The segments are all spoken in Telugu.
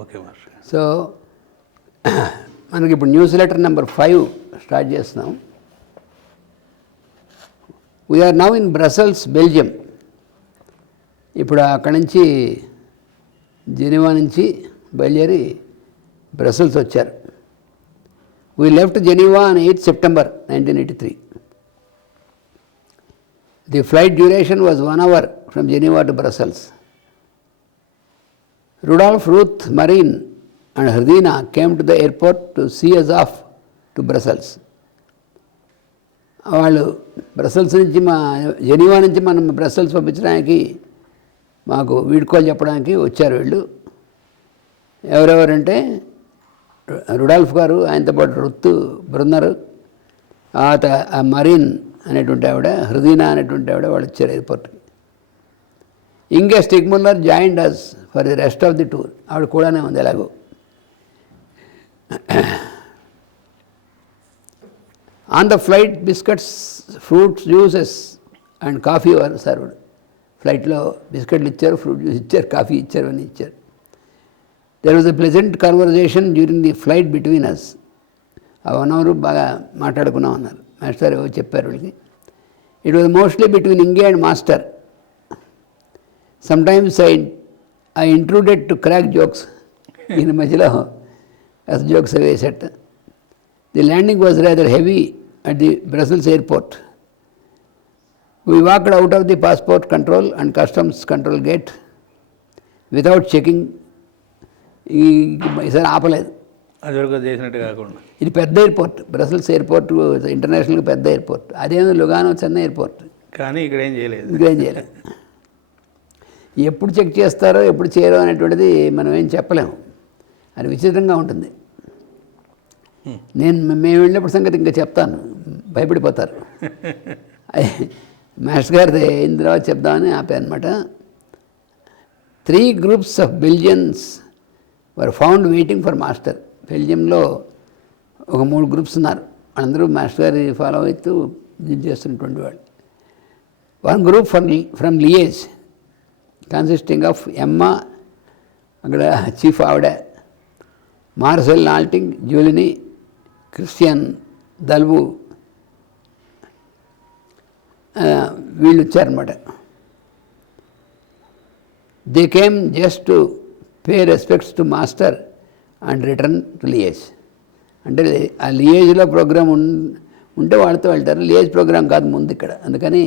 Okay master. సో మనకి ఇప్పుడు న్యూస్ లెటర్ నెంబర్ 5 స్టార్ట్ చేస్తున్నాం. We're now in Brussels, Belgium. ఇప్పుడు అక్కడి నుంచి జెనీవా నుంచి బయలుదేరి బ్రసెల్స్ వచ్చారు. We left Geneva on 8 September 1983. The flight duration was 1 hour from Geneva to Brussels. Rudolf, Ruth, Marine and Hrdina came to the airport to see us off to Brussels. వాళ్ళు బ్రసెల్స్ నుంచి జెనీవా నుంచి మనం బ్రసెల్స్ పంపించడానికి మాకు వీడ్కోలు చెప్పడానికి వచ్చారు వీళ్ళు. ఎవరెవరంటే రుడాల్ఫ్ గారు, ఆయనతో పాటు రుత్ బ్రున్నర్, ఆ మరీన్ అనేటువంటి ఆవిడ, హృదీనా అనేటువంటి ఆవిడ వాళ్ళు వచ్చారు ఎయిర్పోర్ట్కి. Inge Stigmuller joined us for the rest of the tour. ఆవిడ కూడానే ఉంది ఎలాగో. On the flight biscuits, fruits, juices and coffee were served. ఫ్లైట్లో బిస్కెట్లు ఇచ్చారు, ఫ్రూట్ జ్యూస్ ఇచ్చారు, కాఫీ ఇచ్చారు, అన్నీ ఇచ్చారు. There was a pleasant conversation during the flight between us. ఆ 1 hour బాగా మాట్లాడుకున్నాం అన్నారు. మాస్టర్ ఏవో చెప్పారు వీళ్ళకి. It was mostly between Inge and Master. Sometimes I intruded to crack jokes. In మధ్యలో as jokes వేసేట. The landing was rather heavy at the Brussels airport. We walked out of the passport control and customs control gate without checking. ఈసారి ఆపలేదు. అదొక చేసినట్టు కాకుండా. ఇది పెద్ద ఎయిర్పోర్ట్, బ్రసెల్స్ ఎయిర్పోర్ట్ ఇంటర్నేషనల్ పెద్ద ఎయిర్పోర్ట్. అదేమో లుగానో చిన్న ఎయిర్పోర్ట్. కానీ ఇక్కడ ఏం చేయలేదు. ఇక్కడేం చేయలేదు. ఎప్పుడు చెక్ చేస్తారో ఎప్పుడు చేయరో అనేటువంటిది మనం ఏం చెప్పలేము. అది విచిత్రంగా ఉంటుంది. మేము వెళ్ళినప్పుడు సంగతి ఇంకా చెప్తాను, భయపడిపోతారు. మాస్టర్ గారిది అయిన తర్వాత చెప్దామని ఆపాను అనమాట. 3 groups of Belgians were found waiting for Master. బెల్జియంలో ఒక 3 groups ఉన్నారు. అందరూ మాస్టర్ గారి ఫాలో అవుతూ ఇది చేస్తున్నటువంటి వాళ్ళు. 1 group from Liege consisting of Emma, అక్కడ చీఫ్ ఆవిడ, మార్సెల్ నాల్టింగ్, జూలిని, క్రిస్టియన్ దల్వు, వీళ్ళు వచ్చారన్నమాట. They came just to pay respects to Master and return to Liege. అంటే ఆ లియేజ్లో ప్రోగ్రామ్ ఉంటే వాళ్ళతో వెళ్తారు. లియేజ్ ప్రోగ్రామ్ కాదు ముందు ఇక్కడ. అందుకని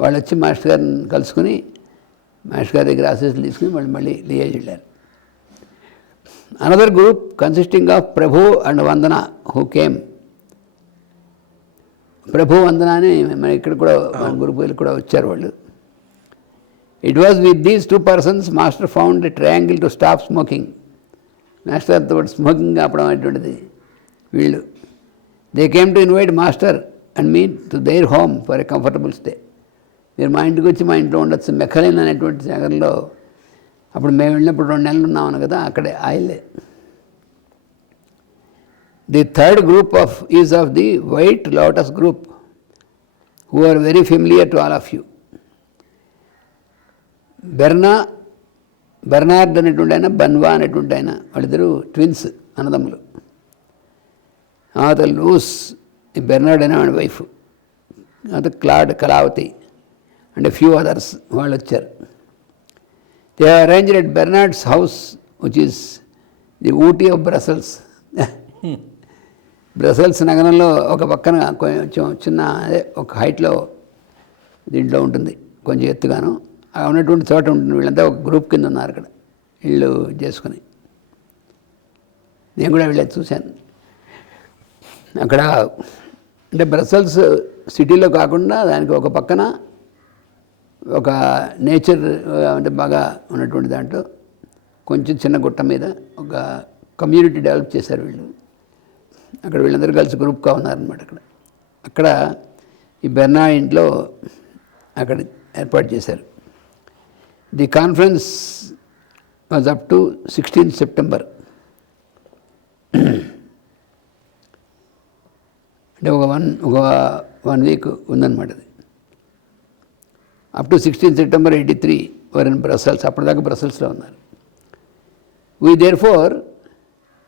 వాళ్ళు వచ్చి మాస్టర్ గారిని కలుసుకుని మాస్టర్ గారి దగ్గర ఆశీస్సులు తీసుకుని మళ్ళీ లియేజ్ వెళ్ళారు. Another group consisting of Prabhu and Vandana who came. Prabhu Vandana అని మన ఇక్కడ కూడా మన గురుపులు కూడా వచ్చారు వాళ్ళు. It was with these 2 persons Master found a triangle to stop smoking. Master గారితో పాటు స్మోకింగ్ ఆపడం అనేటువంటిది వీళ్ళు. They came to invite Master and me to their home for a comfortable stay. మీరు మా ఇంటికి వచ్చి మా ఇంట్లో ఉండొచ్చు. మెక్కలేన్ అనేటువంటి నగరంలో అప్పుడు మేము వెళ్ళినప్పుడు 2 నెలలు ఉన్నామని కదా, అక్కడే ఆయిలే. The third group is of the White Lotus group who are very familiar to all of you. Bernard అనేటువంటి ఆయన, బన్వా అనేటువంటి ఆయన, వాళ్ళిద్దరూ ట్విన్స్, అన్నదమ్ములు. తర్వాత లూస్, బెర్నార్డ్ అనే వాడి వైఫ్, తర్వాత Claude, Kalavati and few others వాళ్ళు వచ్చారు. They are arranged at Bernard's house which is the Ooty of Brussels. Brussels నగరంలో ఒక పక్కన కొంచెం చిన్న ఒక హైట్లో దీంట్లో ఉంటుంది, కొంచెం ఎత్తుగాను ఉన్నటువంటి చోట ఉంటుంది. వీళ్ళంతా ఒక గ్రూప్ కింద ఉన్నారు అక్కడ ఇళ్ళు చేసుకుని. నేను కూడా వీళ్ళని చూశాను అక్కడ. అంటే బ్రసెల్స్ సిటీలో కాకుండా దానికి ఒక పక్కన ఒక నేచర్ అంటే బాగా ఉన్నటువంటి దాంట్లో కొంచెం చిన్న గుట్ట మీద ఒక కమ్యూనిటీ డెవలప్ చేశారు వీళ్ళు. అక్కడ వీళ్ళందరూ కలిసి గ్రూప్గా ఉన్నారనమాట. అక్కడ ఈ బెర్నార్డ్ ఇంట్లో అక్కడ ఏర్పాటు చేశారు. The conference was up to 16 September. అంటే ఒక వన్ వీక్ ఉందన్నమాట. అది up to 16 September 83 were in Brussels. అప్పటిదాకా బ్రసెల్స్లో ఉన్నారు. We therefore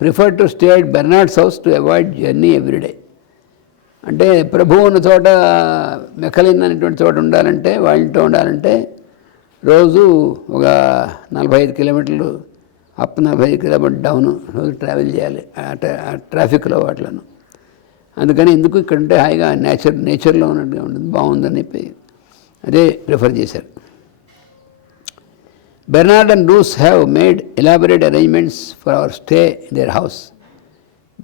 prefer to stay at Bernard's house to avoid journey everyday. అంటే ప్రభువు ఉన్న చోట మెకలిన్ అనేటువంటి చోట ఉండాలంటే, వాళ్ళ ఇంట్లో ఉండాలంటే రోజు ఒక 45 కిలోమీటర్లు అప్, 45 కిలోమీటర్ డౌన్ రోజు ట్రావెల్ చేయాలి ఆ ట్రాఫిక్లో వాటిలను. అందుకని ఎందుకు ఇక్కడ ఉంటే హాయిగా నేచర్లో ఉన్నట్టుగా ఉంటుంది, బాగుందని చెప్పి అదే ప్రిఫర్ చేశారు. Bernard and Luce have made elaborate arrangements for our stay in their house.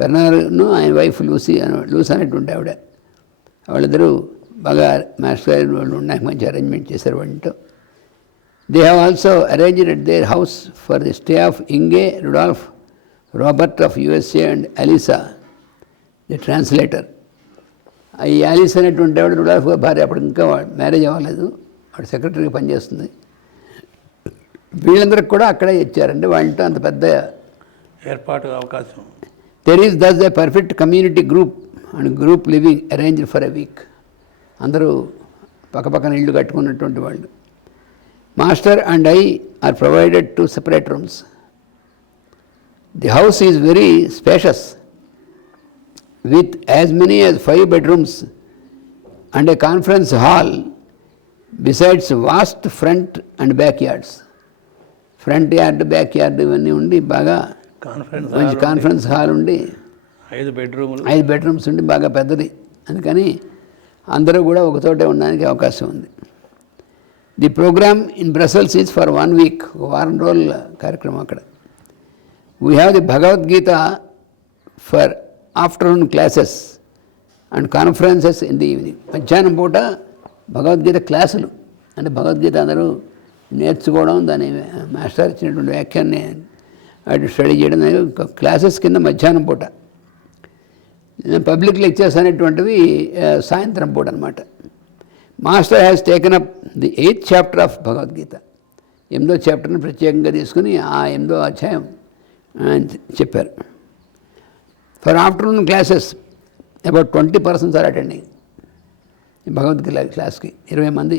బెర్నార్డ్ను ఆయన వైఫ్ లూస్ అనేటువంటి ఆవిడ, వాళ్ళిద్దరూ బాగా మాస్టర్ గారి వాళ్ళు ఉండడానికి మంచి అరేంజ్మెంట్ చేశారు వాళ్ళతో. They have also arranged at their house for the stay of Inge, Rudolf, Robert of USA and Alisa the translator. ఈ ఆలిస్ అనేటువంటి ఆవిడ రుడాల్ఫ్ భార్య, అప్పుడు ఇంకా మ్యారేజ్ అవ్వలేదు, వాడు సెక్రటరీగా పనిచేస్తుంది. వీళ్ళందరికి కూడా అక్కడే ఇచ్చారంటే వాళ్ళతో అంత పెద్ద ఏర్పాటు అవకాశం. There is thus a perfect community group and group living arranged for a week. అందరూ పక్కపక్కన ఇళ్ళు కట్టుకున్నటువంటి వాళ్ళు. Master and I are provided to separate rooms. The house is very spacious with as many as 5 bedrooms and a conference hall besides vast front and backyards. Front yard, back yard ఇవన్నీ ఉండి బాగా మంచి కాన్ఫరెన్స్ హాల్ ఉండి 5 బెడ్రూమ్స్ ఉండి బాగా పెద్దది. అందుకని అందరూ కూడా ఒకచోటే ఉండడానికి అవకాశం ఉంది. The programme in Brussels is for 1 week, ఒక వారం రోజుల కార్యక్రమం అక్కడ. We have the Bhagavad Gita for afternoon classes and conferences in the evening. మధ్యాహ్నం పూట భగవద్గీత క్లాసులు, అంటే భగవద్గీత అందరూ నేర్చుకోవడం, దాని మాస్టర్ ఇచ్చినటువంటి వ్యాఖ్యాన్ని అటు స్టడీ చేయడం, క్లాసెస్ కింద మధ్యాహ్నం పూట. పబ్లిక్ లెక్చర్స్ అనేటువంటివి సాయంత్రం పూట అనమాట. Master has taken up the 8th chapter of Bhagavad Gita. 8వ చాప్టర్ని ప్రత్యేకంగా తీసుకుని ఆ 8వ అధ్యాయం చెప్పారు. For afternoon classes, about 20 persons are attending. Bhagavad Gita క్లాస్కి 20 మంది.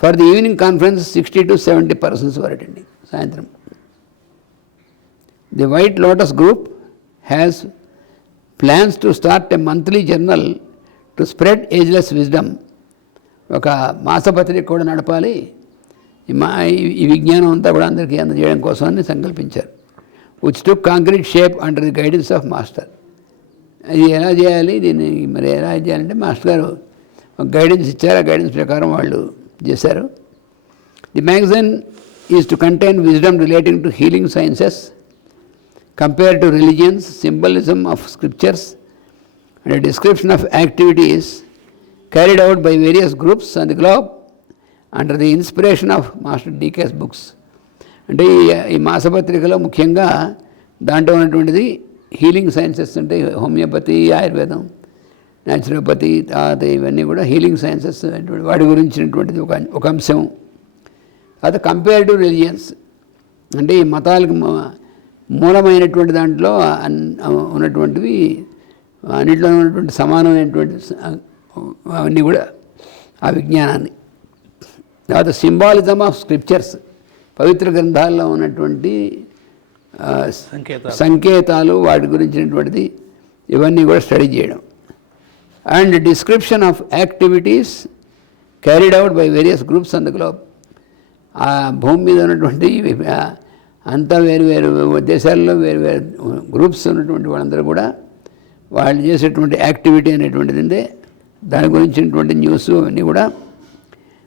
For the evening conference, 60 to 70 persons were attending. సాయంత్రం. The White Lotus group has plans to start a monthly journal to spread ageless wisdom. ఒక మాసపత్రిక కూడా నడపాలి, ఈ విజ్ఞానం అంతా కూడా అందరికీ అందజేయడం కోసమని సంకల్పించారు. which took concrete shape under the guidance of master. అది ఎలా చేయాలి, దీన్ని మరి ఎలా చేయాలంటే మాస్టర్ గారు ఒక గైడెన్స్ ఇచ్చారు, ఆ గైడెన్స్ ప్రకారం వాళ్ళు చేశారు. The magazine is to contain wisdom relating to healing sciences, compare to religions, symbolism of scriptures and a description of activities carried out by various groups on the globe under the inspiration of Master DK's books. అంటే ఈ మాసపత్రికలో ముఖ్యంగా దాంట్లో ఉన్నటువంటిది హీలింగ్ సైన్సెస్, అంటే హోమియోపతి, ఆయుర్వేదం, న్యాచురోపతి, తర్వాత ఇవన్నీ కూడా హీలింగ్ సైన్సెస్ వాటి గురించినటువంటిది ఒక అంశం. అది కంపేర్డ్ టు రిలీజియన్స్, అంటే ఈ మతాలకు మూలమైనటువంటి దాంట్లో ఉన్నటువంటివి అన్నింటిలో ఉన్నటువంటి సమానమైనటువంటి అవన్నీ కూడా ఆ విజ్ఞానాన్ని. తర్వాత సింబాలిజం ఆఫ్ స్క్రిప్చర్స్, పవిత్ర గ్రంథాల్లో ఉన్నటువంటి సంకేతాలు వాటి గురించినటువంటిది ఇవన్నీ కూడా స్టడీ చేయడం. And description of activities carried out by various groups on the globe. ఆ భూమి మీద ఉన్నటువంటి అంతా వేరు వేరు దేశాల్లో వేరు వేరు గ్రూప్స్ ఉన్నటువంటి వాళ్ళందరూ కూడా వాళ్ళు చేసేటువంటి యాక్టివిటీ అనేటువంటిది, దాని గురించినటువంటి న్యూస్ అవన్నీ కూడా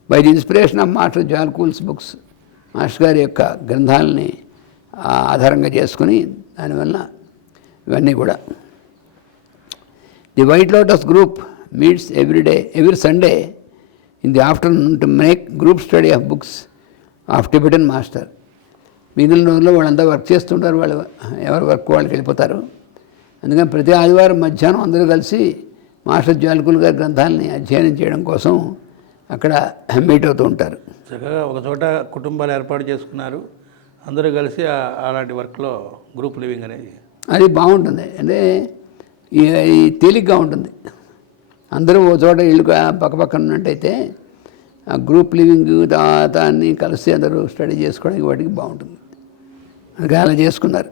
by the inspiration of Master Djwhal Khul's books, Master గారి యొక్క గ్రంథాలని ఆధారంగా చేసుకుని దానివల్ల ఇవన్నీ కూడా. The White Lotus group meets every Sunday in the afternoon to make group study of books of Tibetan Master. మిగిలిన రోజుల్లో వాళ్ళంతా వర్క్ చేస్తుంటారు, వాళ్ళు ఎవరు వర్క్ వాళ్ళకి వెళ్ళిపోతారు. అందుకని ప్రతి ఆదివారం మధ్యాహ్నం అందరూ కలిసి మాస్టర్ జ్వాలకులు గారి గ్రంథాలని అధ్యయనం చేయడం కోసం అక్కడ మీట్ అవుతూ ఉంటారు. చక్కగా ఒక చోట కుటుంబాలు ఏర్పాటు చేసుకున్నారు, అందరూ కలిసి అలాంటి వర్క్లో గ్రూప్ లివింగ్ అనేది అది బాగుంటుంది. అంటే ఈ తేలిగ్గా ఉంటుంది. అందరూ ఓ చోట ఇల్లు పక్కపక్కన ఉన్నట్టయితే ఆ గ్రూప్ లివింగ్ తర్వాత అన్నీ కలిసి అందరూ స్టడీ చేసుకోవడానికి వాటికి బాగుంటుంది. అందుకే అలా చేసుకున్నారు.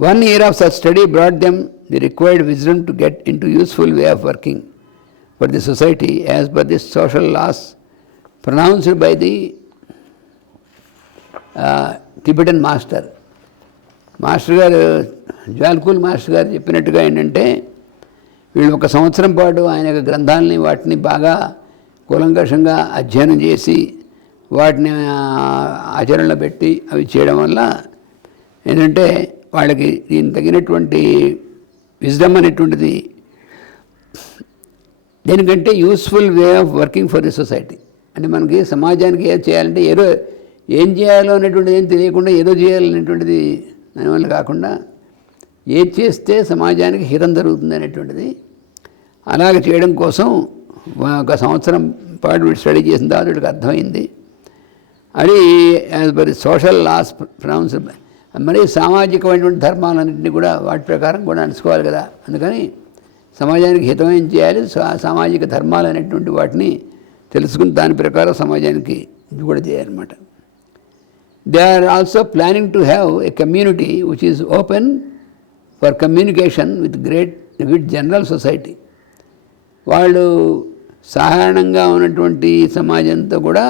1 year of such study brought them the required wisdom to get into useful way of working for the society as per the social laws pronounced by the Tibetan master. Master గారు జ్వాలకుల్ మాస్టర్ గారు చెప్పినట్టుగా ఏంటంటే, వీళ్ళు 1 సంవత్సరం పాటు ఆయన యొక్క గ్రంథాలని వాటిని బాగా కూలంకషంగా అధ్యయనం చేసి వాటిని ఆచరణలో పెట్టి అవి చేయడం వల్ల ఏంటంటే వాళ్ళకి దీనికి తగినటువంటి విజ్డమ్ అనేటువంటిది, దేనికంటే useful way of working for the society. అంటే మనకి సమాజానికి ఏదో చేయాలంటే ఏం చేయాలో అనేటువంటిది ఏం తెలియకుండా ఏదో చేయాలనేటువంటిది దానివల్ల కాకుండా ఏది చేస్తే సమాజానికి హితం జరుగుతుంది అనేటువంటిది అలాగ చేయడం కోసం 1 సంవత్సరం పాటు వీడు స్టడీ చేసిన తర్వాత వీడికి అర్థమైంది. అది as per social laws pronounce, మరి సామాజికమైనటువంటి ధర్మాలన్నింటినీ కూడా వాటి ప్రకారం కూడా నడుచుకోవాలి కదా. అందుకని సమాజానికి హితమేం చేయాలి, సామాజిక ధర్మాలు అనేటువంటి వాటిని తెలుసుకుని దాని ప్రకారం సమాజానికి ఇది కూడా చేయాలన్నమాట. They are also planning to have a community which is open for communication with general society. వాళ్ళు సాధారణంగా ఉన్నటువంటి సమాజంతో కూడా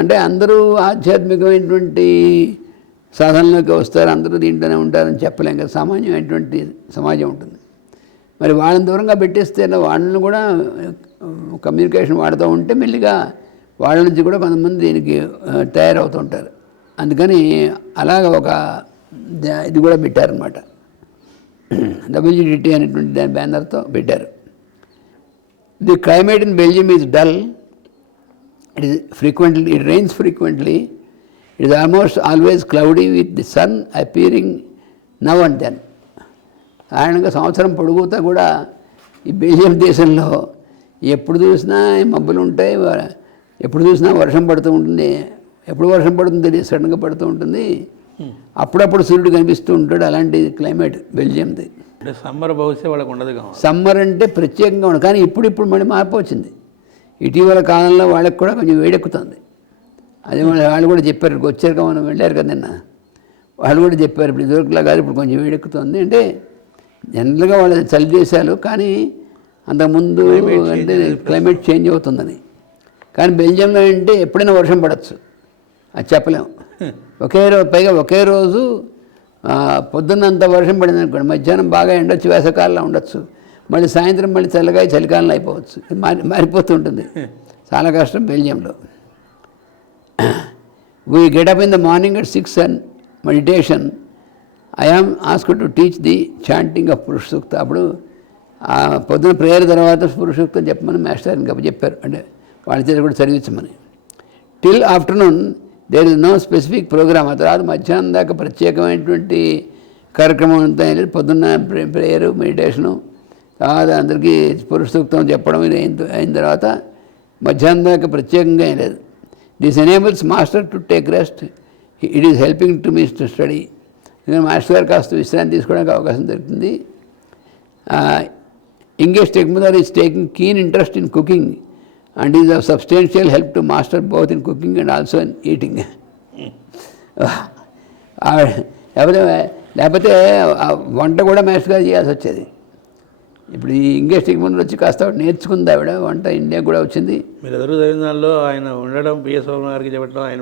అంటే అందరూ ఆధ్యాత్మికమైనటువంటి సాధనలోకి వస్తారు, అందరూ దీంట్లోనే ఉంటారని చెప్పలేం కదా. సామాన్యమైనటువంటి సమాజం ఉంటుంది. మరి వాళ్ళని దూరంగా పెట్టేస్తే వాళ్ళని కూడా కమ్యూనికేషన్ వాడుతూ ఉంటే మెల్లిగా వాళ్ళ నుంచి కూడా కొంతమంది దీనికి తయారవుతుంటారు. అందుకని అలాగ ఒక ఇది కూడా పెట్టారనమాట. WGDT అనేటువంటి దాని బ్యానర్తో పెట్టారు. The climate in Belgium is dull. It rains frequently. It is almost always cloudy with the sun appearing now and then. సాధారణంగా సంవత్సరం పొడుగుతా కూడా ఈ బెల్జియం దేశంలో ఎప్పుడు చూసినా మబ్బులు ఉంటాయి, ఎప్పుడు చూసినా వర్షం పడుతూ ఉంటుంది. ఎప్పుడు వర్షం పడుతుంది తెలియదు, సడన్గా పడుతూ ఉంటుంది. అప్పుడప్పుడు సూర్యుడు కనిపిస్తూ ఉంటాడు. అలాంటి క్లైమేట్ బెల్జియంది. అంటే సమ్మర్ బహుశా వాళ్ళకు ఉండదు. సమ్మర్ అంటే ప్రత్యేకంగా ఉండదు, కానీ ఇప్పుడు మళ్ళీ మార్పు వచ్చింది. ఇటీవల కాలంలో వాళ్ళకి కూడా కొంచెం వేడెక్కుతుంది. అదే వాళ్ళు కూడా చెప్పారు, వచ్చారు కదా, మనం వెళ్ళారు కదా నిన్న, వాళ్ళు కూడా చెప్పారు ఇప్పుడు ఇదివరకులా కాదు, ఇప్పుడు కొంచెం వేడెక్కుతుంది. అంటే జనరల్గా వాళ్ళ చలి దేశాలు, కానీ అంతకుముందు అంటే క్లైమేట్ చేంజ్ అవుతుందని. కానీ బెల్జియంలో అంటే ఎప్పుడైనా వర్షం పడవచ్చు, అది చెప్పలేము. పైగా ఒకే రోజు పొద్దున్నంత వర్షం పడింది అనుకోండి, మధ్యాహ్నం బాగా ఎండొచ్చి వేసవకాలంలో ఉండొచ్చు, మళ్ళీ సాయంత్రం మళ్ళీ చలికాలంలో అయిపోవచ్చు. మారిపోతుంటుంది. చాలా కష్టం బెల్జియంలో. We get up in the morning at 6 and meditation. I am asked to teach the chanting of Purusha Sukta. అప్పుడు పొద్దున ప్రేయర్ తర్వాత పురుష సూక్తం చెప్పమని మాస్టర్ ఇంకా చెప్పారు, అంటే వాళ్ళ చేత కూడా చదివించమని. Till afternoon there is no specific programme. ఆ తర్వాత మధ్యాహ్నం దాకా ప్రత్యేకమైనటువంటి కార్యక్రమం అంతా లేదు. పొద్దున్న ప్రేయరు, మెడిటేషను, తర్వాత అందరికీ పురుష సూక్తం చెప్పడం అయిన తర్వాత మధ్యాహ్నం దాకా ప్రత్యేకంగా ఏం లేదు. This enables Master to take rest. It is helping to me to study. Master గారు కాస్త విశ్రాంతి తీసుకోవడానికి అవకాశం దొరుకుతుంది. ఇంగేష్ టెక్ముదార్ is taking keen interest in cooking and is of substantial help to master both in cooking and also in eating. లేకపోతే వంట కూడా మాస్టర్ గారు చేయాల్సి వచ్చేది. ఇప్పుడు ఈ ఇంగ్లీష్ టెక్ముదార్ వచ్చి కాస్త నేర్చుకుంది ఆవిడ వంట, ఇండియా కూడా వచ్చింది. మీరు ఎదురు చదివిన దానిలో ఆయన ఉండడం, పిఎస్ వర్మ గారికి చెప్పడం, ఆయన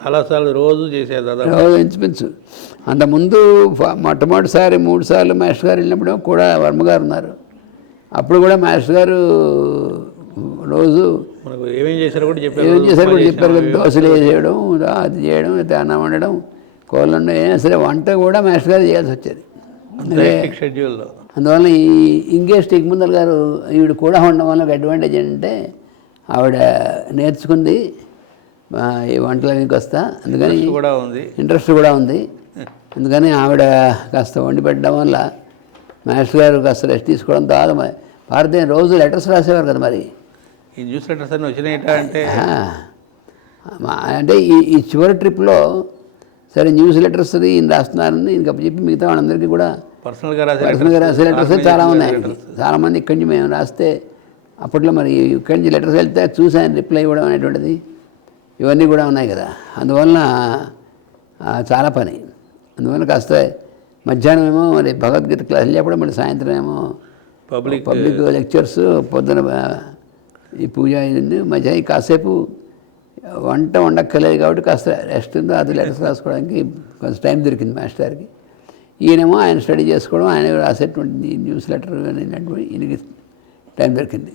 చాలాసార్లు రోజు చేసేది, రోజు ఇంచుమించు. అంతకుముందు మొట్టమొదటిసారి 3 సార్లు మాస్టర్ గారు వెళ్ళినప్పుడు కూడా వర్మ గారు ఉన్నారు. అప్పుడు కూడా మాస్టర్ గారు రోజు మనకు ఏమేం చేశారో కూడా చెప్పారు. కదా, దోశలు వేసేయడం, అది చేయడం, అన్నం వండడం, కోళ్ళు వండడం, అయినా సరే వంట కూడా మాస్టర్ గారు చేయాల్సి వచ్చేది. షెడ్యూల్లో అందువల్ల ఈ ఇంకేష్ టిక్ముందర్ గారు ఈవిడ కూడా ఉండడం వల్ల ఒక అడ్వాంటేజ్ ఏంటంటే ఆవిడ నేర్చుకుంది ఈ వంటలకి వస్తా, అందుకని కూడా ఉంది, ఇంట్రెస్ట్ కూడా ఉంది. అందుకని ఆవిడ కాస్త వండి పెట్టడం వల్ల మాస్టర్ గారు కాస్త రెస్ట్ తీసుకోవడం తర్వాత భారతీయ రోజు లెటర్స్ రాసేవారు కదా. మరి ఈ న్యూస్ లెటర్స్ అన్నీ వచ్చినాయిట అంటే అంటే ఈ చివరి ట్రిప్లో సరే న్యూస్ లెటర్స్ ఈయన రాస్తున్నారని ఈయనకి చెప్పి మిగతా వాళ్ళందరికీ కూడా పర్సనల్గా రాసే లెటర్స్ చాలా ఉన్నాయి. చాలామంది ఇక్కడి నుంచి మేము రాస్తే అప్పట్లో మరి ఇక్కడి నుంచి లెటర్స్ వెళ్తే చూసి ఆయన రిప్లై ఇవ్వడం అనేటువంటిది ఇవన్నీ కూడా ఉన్నాయి కదా. అందువలన చాలా పని. అందువల్ల కాస్త మధ్యాహ్నం ఏమో మరి భగవద్గీత క్లాసులు చెప్పడం, మళ్ళీ సాయంత్రం ఏమో పబ్లిక్ లెక్చర్స్, పొద్దున ఈ పూజ అయింది, మధ్యాహ్నం కాసేపు వంట వండక్కర్లేదు కాబట్టి కాస్త రెస్ట్ ఉందో అది లెటర్స్ రాసుకోవడానికి కొంచెం టైం దొరికింది మాస్టర్కి. ఈయనేమో ఆయన స్టడీ చేసుకోవడం, ఆయన రాసేటువంటి న్యూస్ లెటర్ అనేటువంటి ఈయనకి టైం దొరికింది.